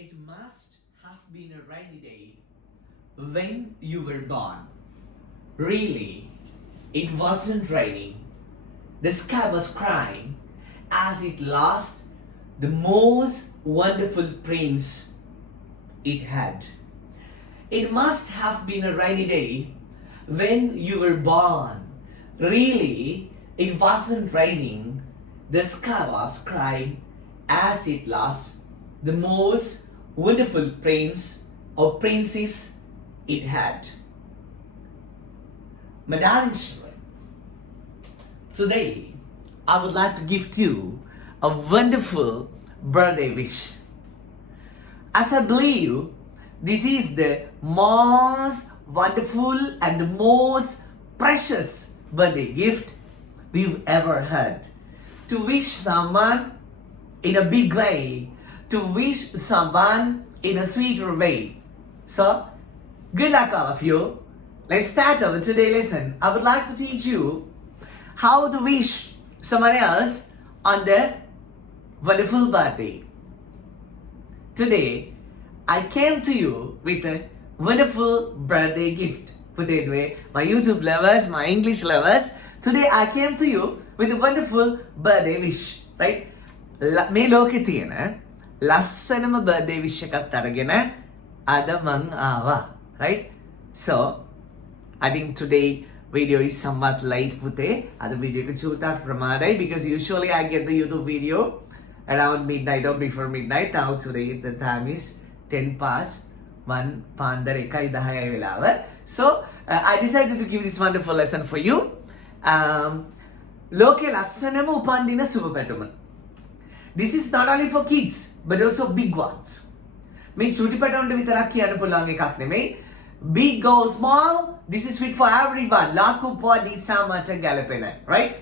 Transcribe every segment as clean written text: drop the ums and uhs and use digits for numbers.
It must have been a rainy day when you were born. Really, it wasn't raining. The sky was crying as it lost the most wonderful prince it had. It must have been a rainy day when you were born. Really, it wasn't raining. The sky was crying as it lost the most wonderful prince or princess it had. My darling children, today I would like to gift you a wonderful birthday wish. As I believe this is the most wonderful and the most precious birthday gift we've ever had. To wish someone in a big way, to wish someone in a sweeter way. So, good luck all of you. Let's start our today's lesson. I would like to teach you how to wish someone else on their wonderful birthday. Today, I came to you with a wonderful birthday gift. Put it away, my YouTube lovers, my English lovers. Today, I came to you with a wonderful birthday wish. Right? මේ ලෝකේ තියෙන ලස්සනම birthday wish එකක් අරගෙන අද මං ආවා. Right? So, I think today video is somewhat late පුතේ. අද video එක චූටක් ප්‍රමාදයි because usually I get the YouTube video around midnight or before midnight. Now today the time is 10 past 1 පාන්දර 1:10යි වෙලාව. So, I decided to give this wonderful lesson for you. ලෝකේ ලස්සනම උපන් දින සුබ පැතුම. This is not only for kids but also big ones. මේ චූටි පැටවුන්ට විතරක් කියන්න පුළුවන් එකක් නෙමෙයි. Big or small, this is fit for everyone. ලාකු පොඩි සාමට ගැලපෙන, right?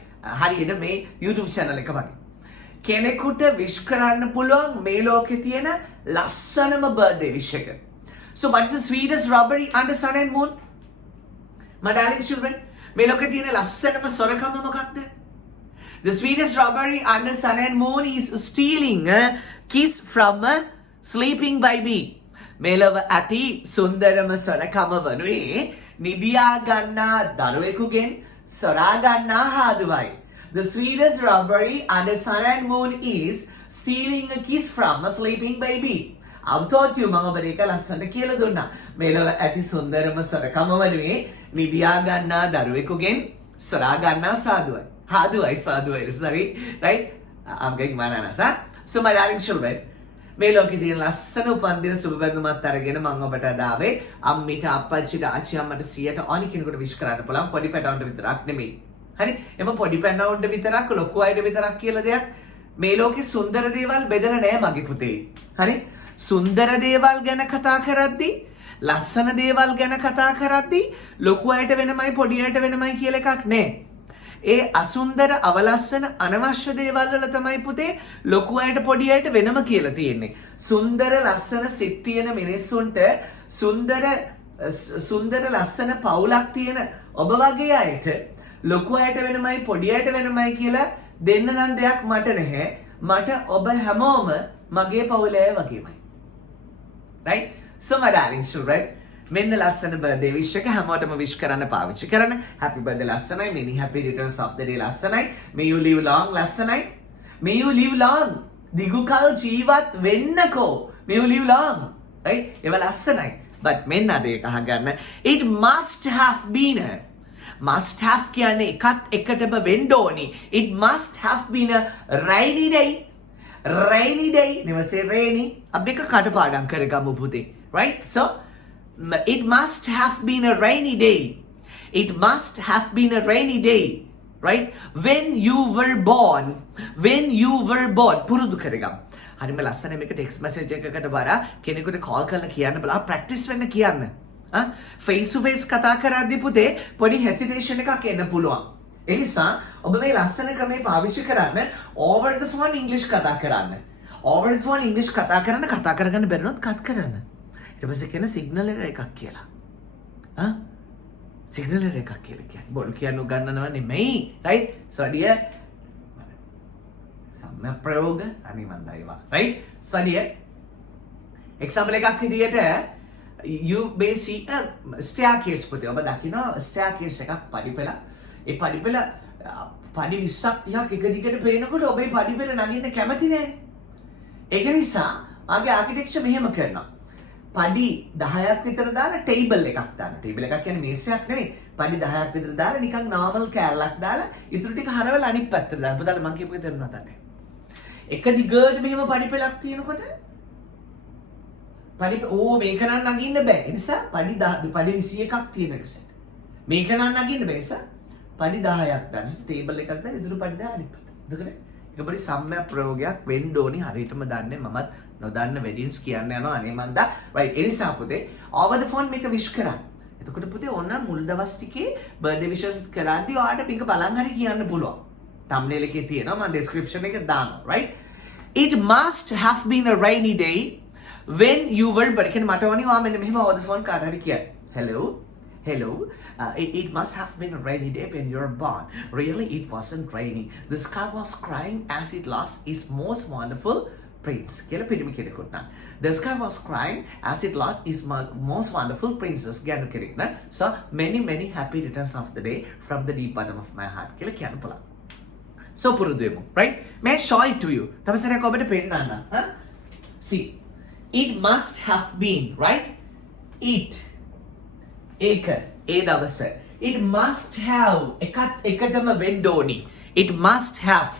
හරියට මේ YouTube channel එක වගේ. කෙනෙකුට wish කරන්න පුළුවන් මේ ලෝකේ තියෙන ලස්සනම birthday wish එක. So what is the sweetest robbery under sun and moon? My darling children, මේ ලෝකේ තියෙන ලස්සනම සොරකම මොකක්ද? The sweetest robbery under sun and moon is stealing a kiss from a sleeping baby. මෙලව ඇති සුන්දරම සොරකම වනුයේ නිදියා ගන්නා දරුවෙකුගෙන් සොරා ගන්නා හාදුවයි. The sweetest robbery under sun and moon is stealing a kiss from a sleeping baby. I've taught you මම ඔබට ඒක ලස්සනට කියලා දුන්නා. මෙලව ඇති සුන්දරම සොරකම වනුයේ නිදියා ගන්නා දරුවෙකුගෙන් සොරා ගන්නා සාදුවයි. Haduai, sorry, right? I'm getting my nanas, huh? So my darling children, මේ ලෝකේ තියෙන ලස්සන උපන් දින සුබ පැතුමත් අරගෙන මම ඔබට දාවේ අම්මිට අප්පච්චිට ආච්චි අම්මට සීයට ඕනි කෙනෙකුට විශ් කරන්න පුළුවන් පොඩි පැටවුන්ට විතරක් නෙමෙයි. හරි? එම පොඩි පැටවුන්ට විතරක් ලොකු අයට විතරක් කියලා දෙයක් මේ ලෝකේ සුන්දර දේවල් බෙදලා නෑ මගේ පුතේ. හරි? සුන්දර දේවල් ගැන කතා කරද්දී ලස්සන දේවල් ගැන කතා කරද්දී ලොකු අයට වෙනමයි පොඩි අයට වෙනමයි කියලා එකක් නෑ. ඒ අසුන්දර අවලස්සන අනවශ්‍ය දේවල් වල තමයි පුතේ ලොකු අයට පොඩි අයට වෙනම කියලා තියෙන්නේ. සුන්දර ලස්සන සිත් තියෙන මිනිස්සුන්ට සුන්දර ලස්සන පවුලක් තියෙන ඔබ වගේ අයට ලොකු අයට වෙනමයි පොඩි අයට වෙනමයි කියලා දෙන්න නම් දෙයක් මට නැහැ. මට ඔබ හැමෝම මගේ පවුලේ වගේමයි. Right? So my darling children, මෙන්න ලස්සන birthday wish එක හැමෝටම wish කරන්න පාවිච්චි කරන්න. Happy birthday ලස්සනයි. Many happy returns of the day ලස්සනයි. May you live long ලස්සනයි. May you live long. දිගු කල් ජීවත් වෙන්නකෝ. May you live long. Right? ඒවා ලස්සනයි. But මෙන්න අද එක අහගන්න. It must have been a must have කියන්නේ එකත් එකටම වෙන්න ඕනි. It must have been a rainy day. Rainy day. never say rainy. අපි එක කටපාඩම් කරගමු පුතේ. Right? So it must have been a rainy day. It must have been a rainy day. Right? When you were born. When you were born. පුරුදු කරගම්. හරිම ලස්සන මේක text message එකකට වඩා කෙනෙකුට කෝල් කරලා කියන්න බලා ප්‍රැක්ටිස් වෙන්න කියන්න. ෆේස් ටු ෆේස් කතා කරද්දී පුතේ පොඩි හෙසිටේෂන් එකක් එන්න පුළුවන්. ඒ නිසා ඔබ මේ ලස්සන ක්‍රමේ පාවිච්චි කරන්න over the phone English කතා කරන්න. over the phone English කතා කරගන්න බැරිනොත් කට් කරන්න. ඊට පස්සේ කියන සිග්නල් එකක් කියලා. සිග්නල් එකක් කියලා කියන්නේ බොරු කියන්න උගන්නනවා නෙමෙයි. right? So dear සම්ම ප්‍රයෝග අනිමන්දයිවා. right? So dear example එකක් විදියට you may see a staircase පුතේ. ඔබ දකිනවා staircase එකක් පඩිපෙළ. ඒ පඩිපෙළ පඩි 20ක් 30ක් එක දිගට පේනකොට ඔබේ පඩිපෙළ නගින්න කැමති නැහැ. ඒක නිසා ආගේ ආකිටෙක්චර් මෙහෙම කරනවා. පඩි 10ක් විතර දාලා ටේබල් එකක් දාන්න. ටේබල් එකක් කියන්නේ මේසයක් නෙවෙයි. පඩි 10ක් විතර දාලා නිකන් normal කෑල්ලක් දාලා ඉතුරු ටික හරවලා අනිත් පැත්තට දාන්න. පුතාලා මං කියපු එක තේරුණා නැහැ. එක දිගට මෙහෙම පඩිපෙළක් තියෙනකොට පඩි මේක නම් නගින්න බෑ. ඒ නිසා පඩි 21ක් තියෙන එක සෙට්. මේක නම් නගින්න බෑ. ඒ නිසා පඩි 10ක් දාන්න. ටේබල් එකක් දාලා ඉතුරු පඩි 10 අනිත් පැත්තට. එතකොට ඒක පරි සම්මය ප්‍රයෝගයක් වෙන්න ඕනි. හරියටම දන්නේ මමත් නොදන්න වෙඩින්ස් කියන්න යනවා අනේ මන්දා. right. ඒ නිසා පුතේ over the phone මේක විශ් කරන්න. එතකොට පුතේ ඕන මුල් දවස් ටිකේ birthday wishes කරද්දී ඔයාලට මේක බලන් හරි කියන්න පුළුවන්. thumbnail එකේ තියෙනවා මම description එක දානවා. right. It must have been a rainy day when you were but can මට ඕනි ඔයා මෙන්න මෙහෙම over the phone කාට හරි කියන්න. Hello. It must have been a rainy day when you were born. Really, it wasn't raining. The sky was crying as it lost its most wonderful prince. කියලා පිරිමි කෙනෙකුට නම්. The sky was crying as it lost its most wonderful princess. ගැන කෙනෙක් න. So many happy returns of the day from the deep bottom of my heart. කියලා කියන්න පුළුවන්. So පුරුදු වෙමු. Right? May I show it to you. තව සැරයක් ඔබට පෙන්නන්න. See. It must have been, right? ඒක ඒ දවස. It must have එකටම වෙන්න ඕනි. It must have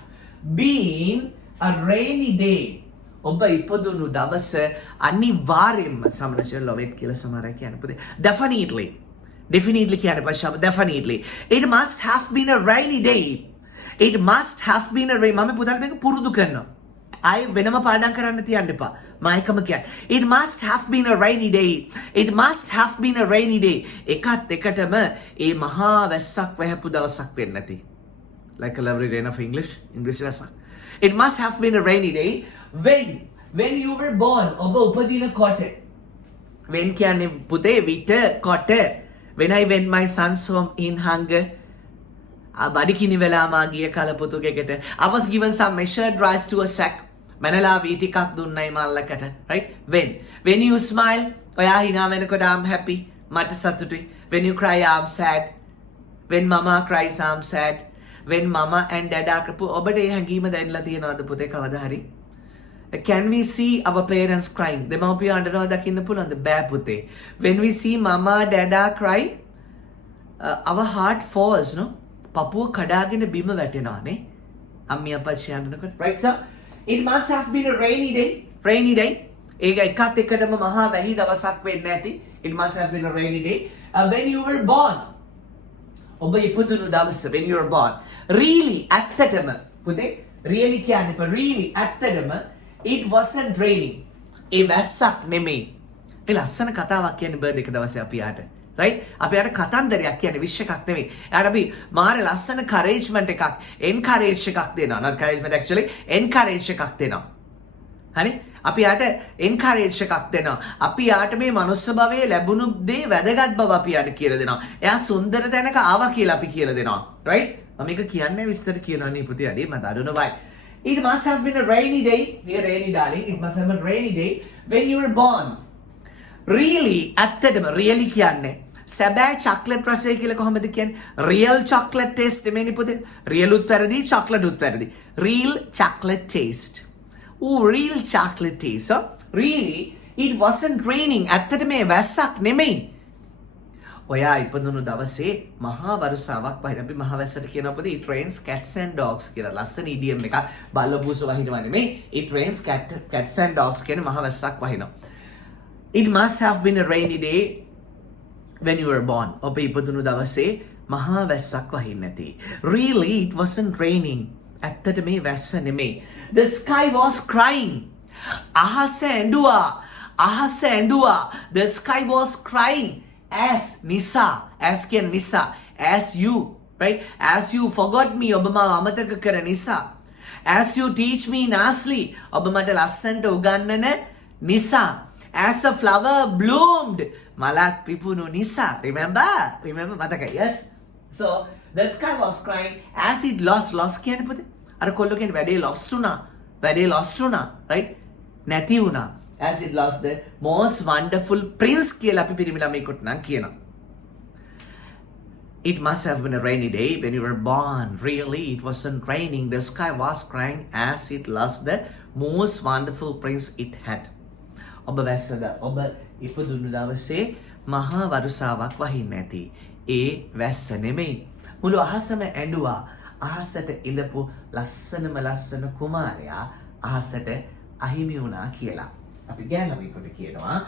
been a rainy day. ඔබ ඉපදුණු දවස අනිවාර්යෙන්ම සමනචර ලොවෙත් කියලා සමහරක් කියන්න පුතේ. Definitely කියන්න පස්සේ definitely. It must have been a rainy day. It must have been a rain. මම පුතාට මේක පුරුදු කරනවා. ආයෙ වෙනම පාඩම් කරන්න තියන්න එපා. මයිකම කියන්න. It must have been a rainy day. It must have been a rainy day. එකත් එකටම ඒ මහා වැස්සක් වැහැපු දවසක් වෙන්න ඇති. Like a lovely rain of English වැස්සක්. It must have been a rainy day when you were born. ඔබ උපදිනකොට. when කියන්නේ පුතේ විට කොට. When I went my son's home in hunger. බඩිකිනි වෙලාම ගිය කලපුතුගෙකට. I was given some measured rice to a sack. මනලා වී ටිකක් දුන්නයි මල්ලකට. right? When you smile, ඔයා hina වෙනකොට I'm happy. මට සතුටුයි. When you cry, I'm sad. When mama cries, I'm sad. When mama and dada කරපු ඔබට ඒ හැඟීම දැනෙලා තියෙනවද පුතේ කවදා හරි? Can we see our parents crying? දෙමව්පියෝ අඬනවා දකින්න පුළුවන්ද? බෑ පුතේ. When we see mama dada cry, our heart falls, no? පපුව කඩාගෙන බිම වැටෙනවානේ. අම්මි අපච්චි අඬනකොට. right? So it must have been a rainy day. ඒක එකත් එකටම මහා වැහි දවසක් වෙන්න ඇති. It must have been a rainy day when you were born. ඔබ ඉපදුණු දවස when you were born. Really ඇත්තටම පුතේ really කියන්නේ really ඇත්තටම it wasn't raining. ඒ වැස්සක් නෙමෙයි. ඒ ලස්සන කතාවක් කියන්නේ බර්ත්ඩේ එක දවසේ අපි යාට. right? අපි යාට කතන්දරයක් කියන්නේ විශ් එකක් නෙමෙයි. යාට අපි මාර ලස්සන encouragement එකක්, encourage එකක් දෙනවා. not encouragement actually, encourage එකක් දෙනවා. හරි? අපි යාට encourage එකක් දෙනවා. අපි යාට මේ මනුස්ස භවයේ ලැබුණු දේ වැදගත් බව අපි යාට කියලා දෙනවා. එයා සුන්දර තැනක ආවා කියලා අපි කියලා දෙනවා. right? මම මේක කියන්නේ විස්තර කියනවා නේ පුතේ. අඩේ මම දඩුන බයි. It must have been a rainy day. Dear rainy darling, it must have been a rainy day when you were born. Really ඇත්තටම really කියන්නේ සැබෑ චොක්ලට් රසය කියලා කොහොමද කියන්නේ? real chocolate taste නෙමෙයි පුතේ. real උත් වැරදි, chocolate උත් වැරදි. real chocolate taste. real chocolate taste. So really it wasn't raining. ඇත්තට මේ වැස්සක් නෙමෙයි. ඔයා ඉපදුණු දවසේ මහා වරුසාවක් වහින අපි මහා වැස්සට කියනවා පුතේ it rains cats and dogs කියලා. ලස්සන idiom එකක්. බල්ල පූස වහිනවා නෙමෙයි. it rains cats and dogs කියන මහා වැස්සක් වහිනවා. It must have been a rainy day when you were born. ඔබ ඉපදුණු දවසේ මහා වැස්සක් වහින්න ඇති. Really it wasn't raining. ඇත්තට මේ වැස්ස නෙමෙයි. The sky was crying. අහස ඇඬුවා. The sky was crying as නිසා. as කියන නිසා. as you, right? as you forgot me. ඔබ මාව අමතක කර නිසා. as you teach me nicely. ඔබ මට ලස්සනට උගන්වන නිසා. as a flower bloomed. මලක් පිපුණු නිසා. remember මතකයි? yes. so the sky was crying as it lost කියන්නේ පුතේ අර කොල්ලෝ කියන්නේ වැඩේ lost වුණා right? නැති වුණා. as it lost the most wonderful prince කියලා අපි පිරිමි ළමයෙකුට නම් කියනවා. It must have been a rainy day when you were born. Really, it wasn't raining. The sky was crying as it lost the most wonderful prince it had. ඔබ වැස්සද ඔබ ඉපදුණු දවසේ මහා වරුසාවක් වහින්න ඇති. ඒ වැස්ස නෙමෙයි. මුළු අහසම ඇඬුවා. අහසට ඉඳපු ලස්සන කුමාරයා අහසට අහිමි වුණා කියලා. අපි ගෑනමිකට කියනවා.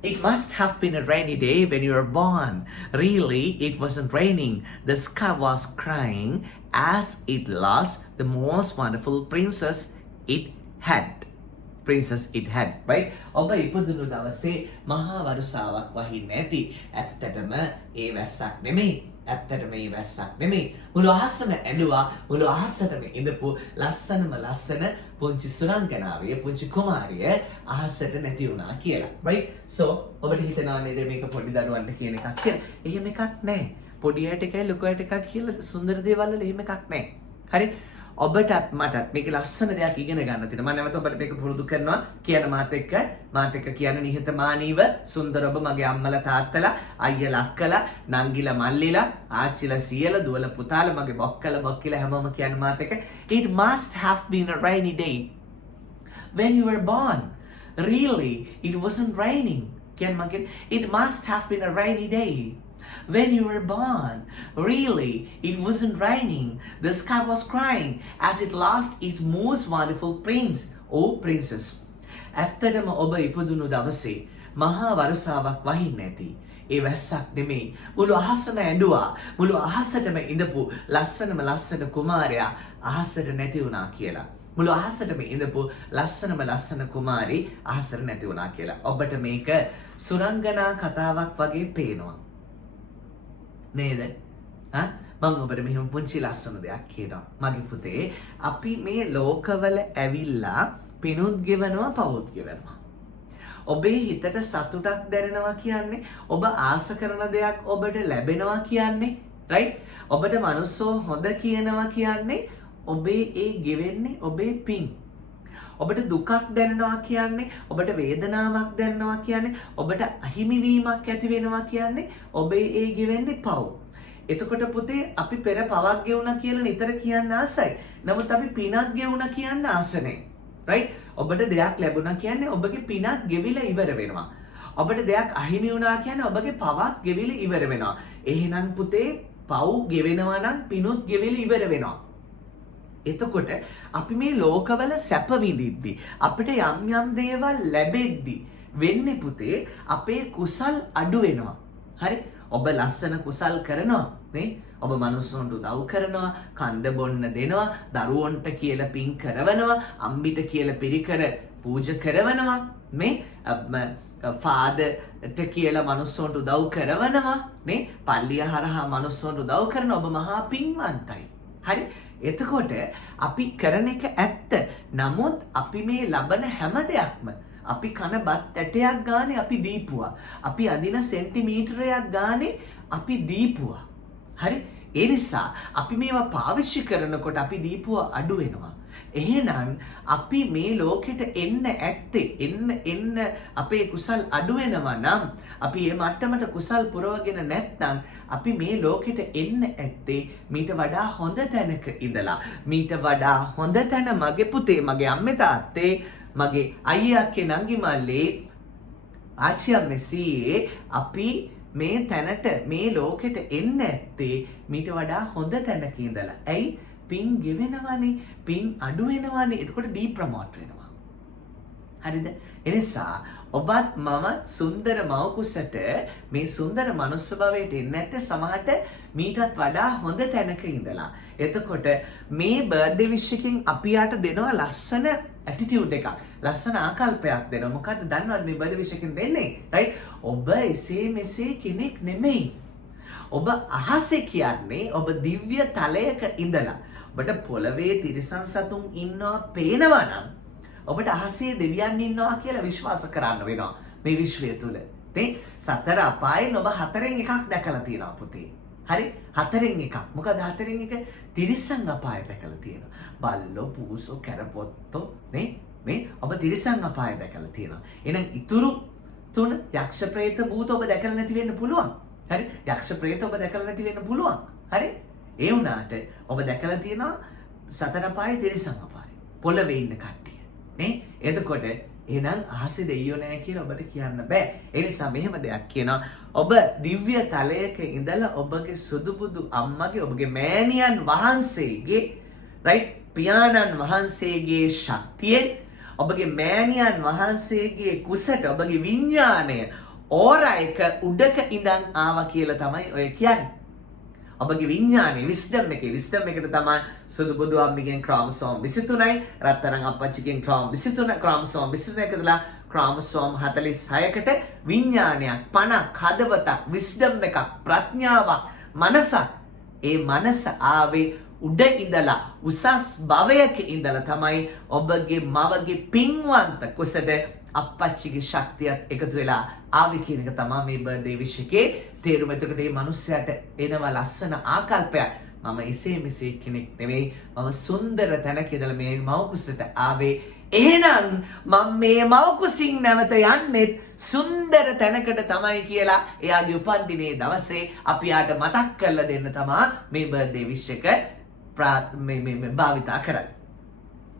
It must have been a rainy day when you were born. Really, it wasn't raining. The sky was crying as it lost the most wonderful princess it had. Right? ඔබ ඉපදුණු දවසේ මහා වරුසාවක් වහින්න ඇති. ඇත්තටම ඒ වැස්සක් නෙමෙයි. ඇත්තටම ඒ වැස්සක් නෙමෙයි. මුළු අහසම ඇඬුවා. මුළු අහසටම ඉඳපු ලස්සන පුංචි සුරංගනාවේ පුංචි කුමාරිය අහසට නැති වුණා කියලා. Right? So ඔබට හිතනවා නේද මේක පොඩි දරුවන්ට කියන එකක් කියලා. එහෙම එකක් නැහැ. පොඩි අයට එකයි ලොකු අයට එකක් කියලා සුන්දර දේවල් වල එහෙම එකක් නැහැ. හරි? ඔබටත් මටත් මේක ලස්සන දෙයක් ඉගෙන ගන්න තියෙනවා. මම නැවත ඔබට මේක පුරුදු කරනවා කියන මාත් එක්ක කියන නිහතමානීව සුන්දර ඔබ මගේ අම්මලා තාත්තලා අයියලා අක්කලා නංගිලා මල්ලිලා ආච්චිලා සීයලා දුවලා පුතාලා මගේ බොක්කලා හැමෝම කියන මාත් එක්ක it must have been a rainy day when you were born. Really, it wasn't raining. කියන මගේ it must have been a rainy day when you were born. Really, it wasn't raining. The sky was crying as it lost its most wonderful prince or princess. ඇත්තටම ඔබ ඉපදුණු දවසේ මහා වරුසාවක් වහින්න ඇති. ඒ වැස්සක් නෙමෙයි. මුළු අහසම ඇඬුවා. මුළු අහසටම ඉඳපු ලස්සන කුමාරයා අහසට නැති වුණා කියලා. මුළු අහසටම ඉඳපු ලස්සන කුමාරි අහසට නැති වුණා කියලා. ඔබට මේක සුරංගනා කතාවක් වගේ පේනවා. නේද? මම ඔබට මෙහෙම පුංචි ලස්සන දෙයක් කියනවා. මගේ පුතේ අපි මේ ලෝකවල ඇවිල්ලා පිනුත් ගෙවනවා පවුත් ගෙවනවා. ඔබේ හිතට සතුටක් දැනෙනවා කියන්නේ ඔබ ආස කරන දෙයක් ඔබට ලැබෙනවා කියන්නේ right? ඔබට මනුස්සෝ හොඳ කියනවා කියන්නේ ඔබේ ඒ ගෙවෙන්නේ ඔබේ පින්. ඔබට දුකක් දැනෙනවා කියන්නේ ඔබට වේදනාවක් දැනෙනවා කියන්නේ ඔබට අහිමිවීමක් ඇති වෙනවා කියන්නේ ඔබේ ඒ ගෙවෙන්නේ පව්. එතකොට පුතේ අපි පෙර පවක් ගෙවුණා කියලා නිතර කියන්න ආසයි. නමුත් අපි පිනක් ගෙවුණා කියන්න ආස නැහැ. right? ඔබට දෙයක් ලැබුණා කියන්නේ ඔබගේ පිනක් ගෙවිලා ඉවර වෙනවා. ඔබට දෙයක් අහිමි වුණා කියන්නේ ඔබගේ පවක් ගෙවිලා ඉවර වෙනවා. එහෙනම් පුතේ පව් ගෙවෙනවා නම් පිනුත් ගෙවිලා ඉවර වෙනවා. එතකොට අපි මේ ලෝකවල සැප විඳිද්දි අපිට යම් දේවල් ලැබෙද්දි වෙන්නේ පුතේ අපේ කුසල් අඩු වෙනවා. හරි? ඔබ ලස්සන කුසල් කරනවා නේ? ඔබ මනුස්සොන්ට උදව් කරනවා, කණ්ඩ බොන්න දෙනවා, දරුවන්ට කියලා පින් කරවනවා, අම්බිට කියලා පිරිකර පූජා කරවනවා මේ ෆාදර්ට කියලා මනුස්සොන්ට උදව් කරවනවා නේ? පල්ලිය හරහා මනුස්සොන්ට උදව් කරන ඔබ මහා පින්වන්තයි. හරි? එතකොට අපි කරන එක ඇත්ත. නමුත් අපි මේ ලබන හැම දෙයක්ම අපි කන බත් ඇටයක් ගානේ අපි දීපුවා. අපි අදින සෙන්ටිමීටරයක් ගානේ අපි දීපුවා. හරි? ඒ නිසා අපි මේවා පාවිච්චි කරනකොට අපි දීපුවා අඩු වෙනවා. එහෙනම් අපි මේ ලෝකෙට එන්න ඇත්තේ එන්න අපේ කුසල් අඩු වෙනවා නම් අපි මේ මට්ටමට කුසල් පුරවගෙන නැත්නම් අපි මේ ලෝකෙට එන්න ඇත්තේ මීට වඩා හොඳ තැනක ඉඳලා. මීට වඩා හොඳ තැන මගේ පුතේ, මගේ අම්මේ තාත්තේ, මගේ අයියා අක්කේ නංගි මල්ලේ ආච්චියා මෙසී අපි මේ තැනට මේ ලෝකෙට එන්න ඇත්තේ මීට වඩා හොඳ තැනක ඉඳලා. ඇයි? පින් ගෙවෙනවනේ, පින් අඩු වෙනවනේ. එතකොට ඩී ප්‍රමෝට් වෙනවා. හරිද? එනිසා ඔබත් මමත් සුන්දර මවකුසට මේ සුන්දර මනුස්ස භවයට එන්න ඇත්තේ සමහරට මීටත් වඩා හොඳ තැනක ඉඳලා. එතකොට මේ බර්ත්ඩේ විශ් එකකින් අපි යාට දෙනවා ලස්සන ඇටිටියුඩ් එකක්. ලස්සන ආකල්පයක් දෙනවා. මොකද්ද දන්නවද මේ බර්ත්ඩේ විශ් එකෙන් දෙන්නේ? right? ඔබ එසේ මෙසේ කෙනෙක් නෙමෙයි. ඔබ අහසේ කියන්නේ ඔබ දිව්‍ය තලයක ඉඳලා. ඔබට පොළවේ තිරිසන් සතුන් ඉන්නවා පේනවා නම් ඔබට අහසේ දෙවියන් ඉන්නවා කියලා විශ්වාස කරන්න වෙනවා මේ විශ්වය තුල. නේ? සතර අපායෙන් ඔබ හතරෙන් එකක් දැකලා තියෙනවා පුතේ. හරි? හතරෙන් එකක්. මොකද හතරෙන් එක තිරිසන් අපාය දැකලා තියෙනවා. බල්ලෝ, පූසෝ, කැරපොත්තෝ නේ? මේ ඔබ තිරිසන් අපාය දැකලා තියෙනවා. එහෙනම් ඉතුරු 3 යක්ෂ ප්‍රේත භූත ඔබ දැකලා නැති වෙන්න පුළුවන්. හරි? යක්ෂ ප්‍රේත ඔබ දැකලා නැති වෙන්න පුළුවන්. හරි? ඒ වුණාට ඔබ දැකලා තියෙනවා සතර අපාය තිරිසන් අපාය. පොළවේ ඉන්න කට්ටිය. නේ? එතකොට එහෙනම් අහසේ දෙයියෝ නැහැ කියලා ඔබට කියන්න බෑ. ඒ නිසා මෙහෙම දෙයක් කියනවා. ඔබ දිව්‍ය තලයක ඉඳලා ඔබගේ සුදුබුදු අම්මගේ ඔබගේ මෑණියන් වහන්සේගේ right පියාණන් වහන්සේගේ ශක්තියෙන් ඔබගේ මෑණියන් වහන්සේගේ කුසට ඔබගේ විඥාණය ඕරා එක උඩක ඉඳන් ආවා කියලා තමයි ඔය කියන්නේ. ඔබගේ විඥානේ විස්ඩම් එකට තමයි සුදු බුදු අම්මිගෙන් ක්‍රෝමසෝම් 23යි රත්තරන් අපච්චිගෙන් ක්‍රෝමසෝම් 23 එකදලා ක්‍රෝමසෝම් 46කට විඥානයක් 50ක් හදවතක් විස්ඩම් එකක් ප්‍රඥාවක් මනසක් ඒ මනස ආවේ උඩ ඉඳලා උසස් භවයක ඉඳලා තමයි ඔබගේ මවගේ පින්වන්ත කුසට අපච්චිගේ ශක්තියත් එකතු වෙලා ආවි කියන එක තමයි මේ බර්ත්ඩේ විශ් එකේ තේරුම. එතකොට මේ මිනිස්සයාට එනවා ලස්සන ආකල්පයක්. මම එසේ මෙසේ කෙනෙක් නෙවෙයි. මම සුන්දර තැනක ඉඳලා මේ මව කුසට ආවේ. එහෙනම් මම මේ මව කුසින් නැවත යන්නේ සුන්දර තැනකට තමයි කියලා එයාගේ උපන්දිනේ දවසේ අපි යාට මතක් කරලා දෙන්න තමයි මේ බර්ත්ඩේ විශ් එක භාවිතා කරන්නේ.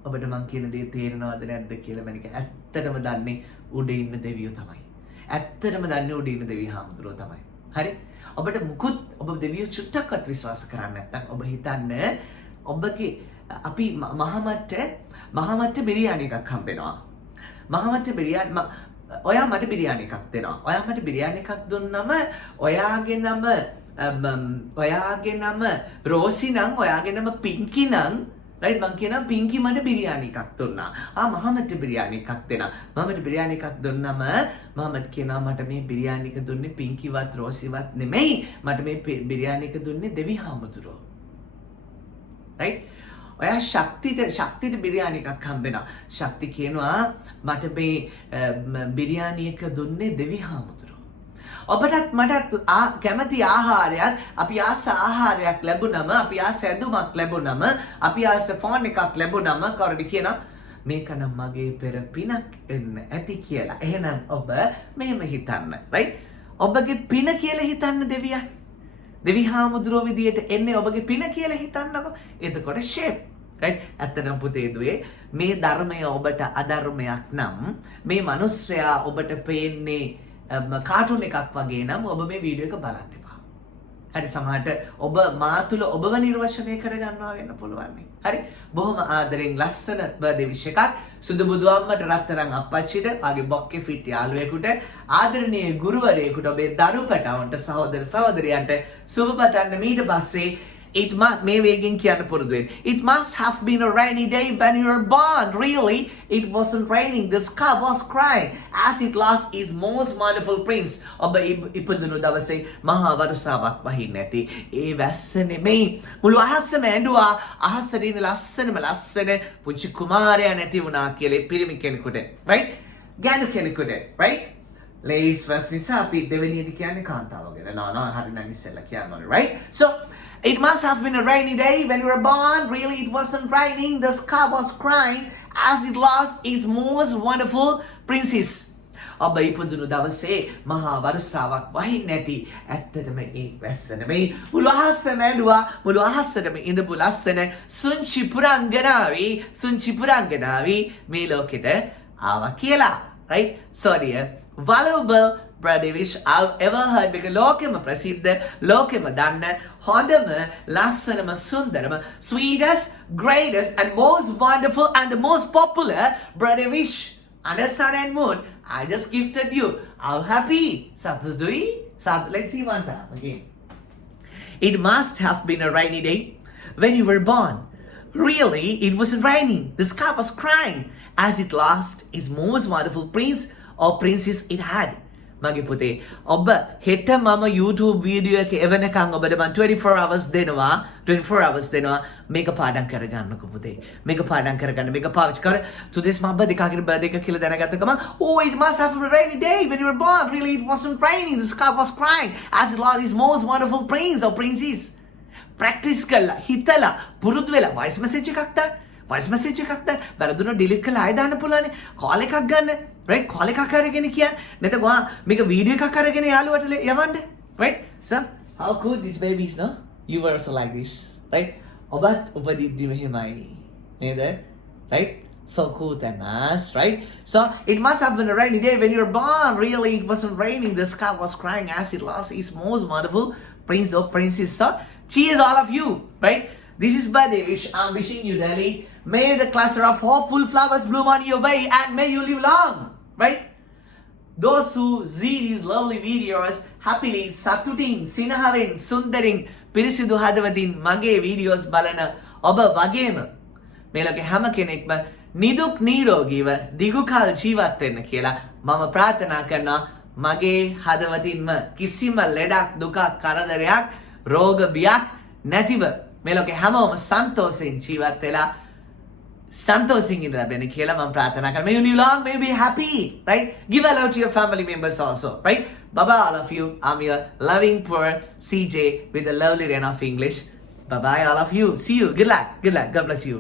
ඔබට මං කියන දේ තේරෙනවද නැද්ද කියලා මම ඇත්තටම දන්නේ උඩ ඉන්න දෙවියෝ තමයි. ඇත්තටම දන්නේ උඩ ඉන්න දෙවියන් හාමුදුරුවෝ තමයි. හරි? ඔබට මුකුත් ඔබ දෙවියෝ චුට්ටක්වත් විශ්වාස කරන්නේ නැත්නම් ඔබ හිතන්න ඔබගේ අපි මහමට්ට බිරියානි එකක් හම්බෙනවා. මහමට්ට බිරියානි ඔයා මට බිරියානි එකක් දෙනවා. ඔයා මට බිරියානි එකක් දුන්නම ඔයාගේ නම රෝසි නම් ඔයාගේ නම පින්කි නම් right මං කියනවා පින්කි මට බිරියානි එකක් දුන්නා. මහමට බිරියානි එකක් දෙනවා. මමට බිරියානි එකක් දුන්නම මමට කියනවා මට මේ බිරියානි එක දුන්නේ පින්කිවත් රෝසිවත් නෙමෙයි. මට මේ බිරියානි එක දුන්නේ දෙවි හාමුදුරුවෝ. right? ඔයා ශක්තිට බිරියානි එකක් හම්බෙනවා. ශක්ති කියනවා මට මේ බිරියානි එක දුන්නේ දෙවි හාමුදුරුවෝ. ඔබටත් මටත් කැමති ආහාරයක් අපි ආස ආහාරයක් ලැබුණම අපි ආස ඇඳුමක් ලැබුණම අපි ආස ෆෝන් එකක් ලැබුණම කවුරුද කියනවා මේක නම් මගේ පෙර පිනක් වෙන්න ඇති කියලා. එහෙනම් ඔබ මෙහෙම හිතන්න. right? ඔබගේ පින කියලා හිතන්න දෙවියන්. දෙවි හාමුදුරුවෝ විදියට එන්නේ ඔබගේ පින කියලා හිතන්නකො. එතකොට shape. right? ඇත්තටම පුතේ දුවේ මේ ධර්මය ඔබට අධර්මයක් නම් මේ මිනිස්සයා ඔබට පේන්නේ කාටුන් එකක් වගේ නම් ඔබ මේ වීඩියෝ එක බලන්න එපා. හරි සමහරට ඔබ මා තුළ ඔබව නිර්වචනය කරගන්නවා වෙන්න පුළුවන්. හරි බොහොම ආදරෙන් ලස්සන බර්ත්ඩේ විශ් එකක් සුදු බුදු අම්මට රත්තරන් අප්පච්චිට ආගේ බොක්කේ ෆිට් යාළුවෙකුට ආදරණීය ගුරුවරයෙකුට ඔබේ දරු පැටවන්ට සහෝදර සහෝදරියන්ට සුබ පතන්න. ඊට පස්සේ it must have been a rainy day when you were born. Really, it wasn't raining. The sky was crying as it lost its most wonderful prince. ඔබ ඉපදුණු දවසේ මහා වරුසාවක් වහින්නේ නැති ඒ වැස්ස නෙමෙයි. මුළු අහසම ඇඬුවා. අහසට ඉන්න ලස්සන පුංචි කුමාරයා නැති වුණා කියලා පිරිමි කෙනෙකුට. right? ගැලු කෙනෙකුට. right? ladies first නිසා අපි දෙවෙනියට කියන්නේ කාන්තාව ගැන. නෝ හරි නම් ඉස්සෙල්ලා කියනවා. right? So it must have been a rainy day when you were born. Really, it wasn't raining. The sky was crying as it lost its most wonderful princess. ඔබ ඉපදුණු දවසේ මහා වරුසාවක් වහින්නේ නැති ඇත්තටම ඒ වැස්ස නෙමෙයි. මුළු අහසම ඇඬුවා. මුළු අහසටම ඉඳපු ලස්සන සුංචි පුරංගනාවි මේ ලෝකෙට ආවා කියලා. right? So dear, valuable birthday wish I've ever heard. because ලෝකෙම ප්‍රසිද්ධ ලෝකෙම දන්න හොඳම ලස්සනම සුන්දරම sweetest greatest and most wonderful and the most popular birthday wish under sun and moon I just gifted you. How happy Satudui? Let's see one time again. It must have been a rainy day when you were born. Really, it wasn't raining. The sky was crying as it lost its most wonderful prince or princess it had. මගේ පුතේ ඔබ හෙට මම YouTube video එක එවනකන් ඔබට මම 24 hours දෙනවා මේක පාඩම් කරගන්නකො පුතේ. මේක පාඩම් කරගන්න මේක පාවිච්චි කර today's my birthday කාගේ birthday එක කියලා දැනගත්ත ගමන් oh it must have been a rainy day when you were born. Really, it wasn't raining. The sky was crying as it lost its most wonderful prince or princess. practice කරලා හිතලා පුරුදු වෙලා voice message එකක් දාන්න. voice message එකක් දාන්න. වැරදුන delete කරලා ආයෙ දාන්න පුළුවන්. call එකක් ගන්න. right? call එකක් අරගෙන කියන්න. නැත්නම් ඔයා මේක video එකක් අරගෙන යාළුවට යවන්න. right? So how cool this baby is, no? You were also like this. right? ඔබත් උපදිද්දි මෙහෙමයි. නේද? right? So cool and us, right? So it must have been a rainy day when you were born. Really, it wasn't raining. The sky was crying as it lost its most wonderful prince or princess. So cheers, all of you, right? This is birthday wish. I'm wishing you, Delhi. May the cluster of hopeful flowers bloom on your way, and may you live long, right? Those who see these lovely videos happily, සතුටින්, සිනහවෙන්, සුන්දරින්, පිරිසිදු හදවතින් මගේ videos බලන ඔබ වගේම මේ ලෝකේ හැම කෙනෙක්ම නිදුක් නිරෝගීව දිගුකල් ජීවත් වෙන්න කියලා මම ප්‍රාර්ථනා කරනවා. මගේ හදවතින්ම කිසිම ලෙඩක් දුකක් කරදරයක් රෝග බියක් නැතිව මේ ලෝකේ හැමෝම සන්තෝෂයෙන් ජීවත් වෙලා සන්තෝෂයෙන් ඉඳලා බැන කියලා මම ප්‍රාර්ථනා කරනවා. May you live long, may you be happy, right? Give hello to your family members also, right? Bye-bye all of you. I'm your loving poor CJ with a lovely ring of English. Bye-bye all of you. See you. Good luck. Good luck. God bless you.